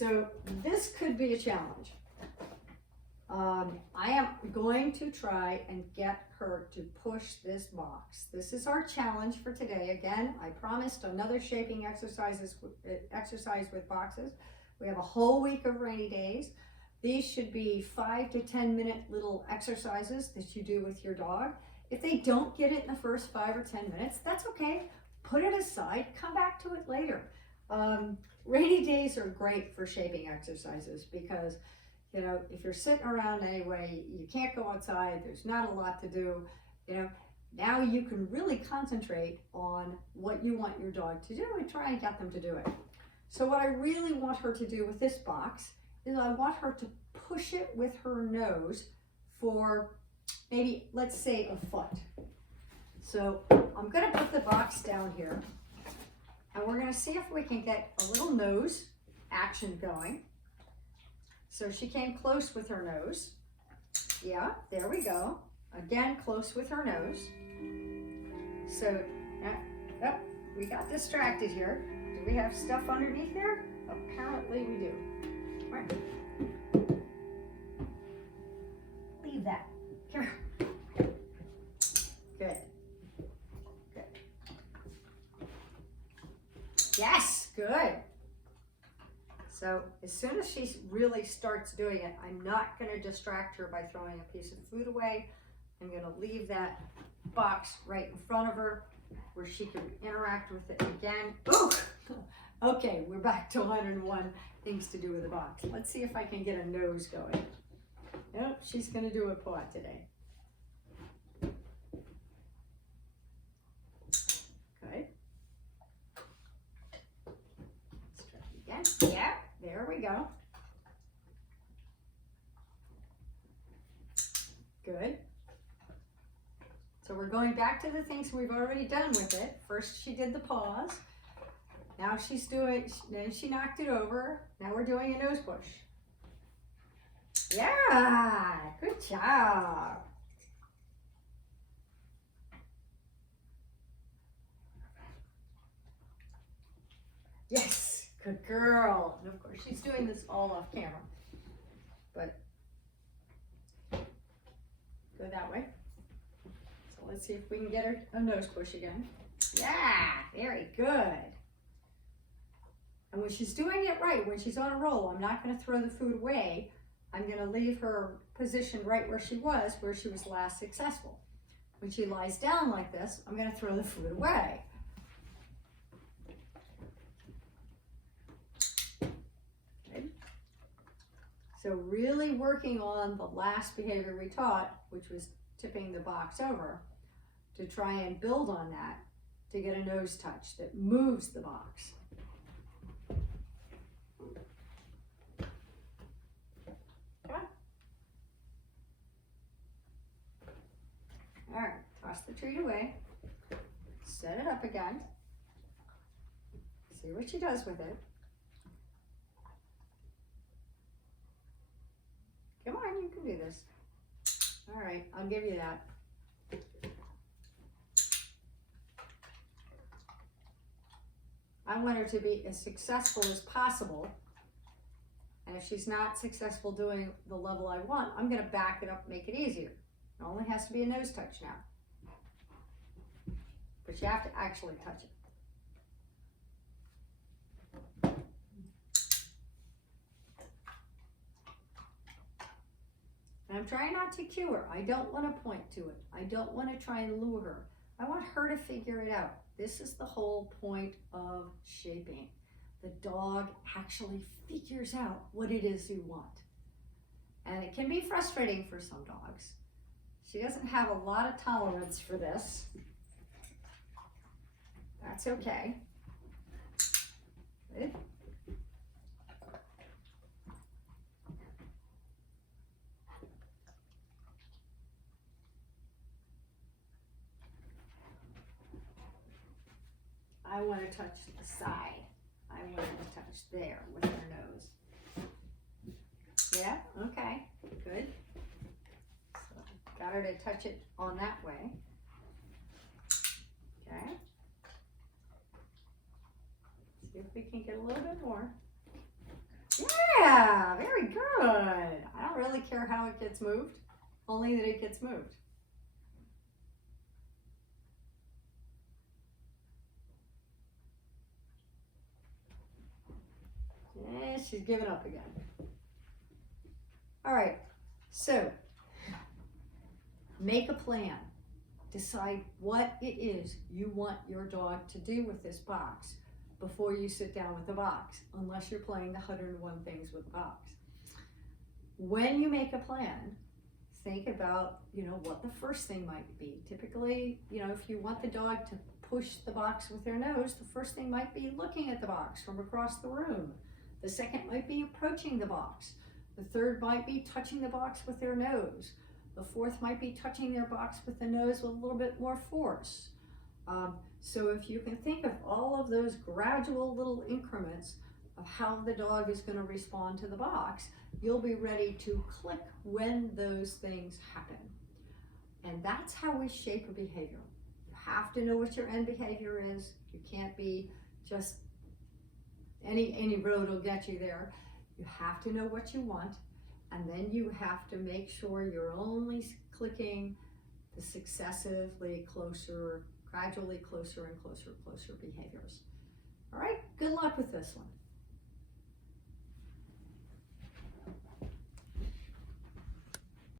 So this could be a challenge. I am going to try and get her to push this box. This is our challenge for today. Again, I promised another shaping exercise with boxes. We have a whole week of rainy days. These should be 5 to 10 minute little exercises that you do with your dog. If they don't get it in the first 5 or 10 minutes, that's okay. Put it aside, come back to it later. Rainy days are great for shaping exercises because, you know, if you're sitting around anyway, you can't go outside, there's not a lot to do, you know, now you can really concentrate on what you want your dog to do and try and get them to do it. So what I really want her to do with this box is I want her to push it with her nose for maybe, let's say, a foot. So I'm gonna put the box down here and we're gonna see if we can get a little nose action going. So she came close with her nose. Yeah, there we go. Again, close with her nose. So, oh, we got distracted here. Do we have stuff underneath there? Apparently we do. All right. Leave that. Come here. Good. Good. Yes, good. So as soon as she really starts doing it, I'm not going to distract her by throwing a piece of food away. I'm going to leave that box right in front of her where she can interact with it again. Ooh! Okay, we're back to 101 things to do with the box. Let's see if I can get a nose going. Nope, she's going to do a paw today. Good. Let's try it again. Yeah. There we go. Good. So we're going back to the things we've already done with it. First she did the paws. Now she's doing, then she knocked it over. Now we're doing a nose push. Yeah, good job. Yes, good girl. And of course, she's doing this all off camera, but go that way. So let's see if we can get her a nose push again. Yeah, very good. And when she's doing it right, when she's on a roll, I'm not going to throw the food away. I'm going to leave her positioned right where she was last successful. When she lies down like this, I'm going to throw the food away. So really working on the last behavior we taught, which was tipping the box over, to try and build on that to get a nose touch that moves the box. Come on. All right, toss the treat away. Set it up again. See what she does with it. Come on, you can do this. All right, I'll give you that. I want her to be as successful as possible. And if she's not successful doing the level I want, I'm going to back it up and make it easier. It only has to be a nose touch now. But you have to actually touch it. And I'm trying not to cue her. I don't want to point to it. I don't want to try and lure her. I want her to figure it out. This is the whole point of shaping. The dog actually figures out what it is you want. And it can be frustrating for some dogs. She doesn't have a lot of tolerance for this. That's okay. Good. I want to touch the side. I want to touch there with her nose. Yeah, okay, good. So got her to touch it on that way. Okay. See if we can get a little bit more. Yeah, very good. I don't really care how it gets moved, only that it gets moved. And she's giving up again. All right, so make a plan. Decide what it is you want your dog to do with this box before you sit down with the box, unless you're playing the 101 things with the box. When you make a plan, think about, what the first thing might be. Typically, if you want the dog to push the box with their nose, the first thing might be looking at the box from across the room. The second might be approaching the box. The third might be touching the box with their nose. The fourth might be touching their box with the nose with a little bit more force. So if you can think of all of those gradual little increments of how the dog is going to respond to the box, you'll be ready to click when those things happen. And that's how we shape a behavior. You have to know what your end behavior is. You can't be just any road will get you there. You have to know what you want, and then you have to make sure you're only clicking the successively closer, gradually closer and closer behaviors. All right, good luck with this one.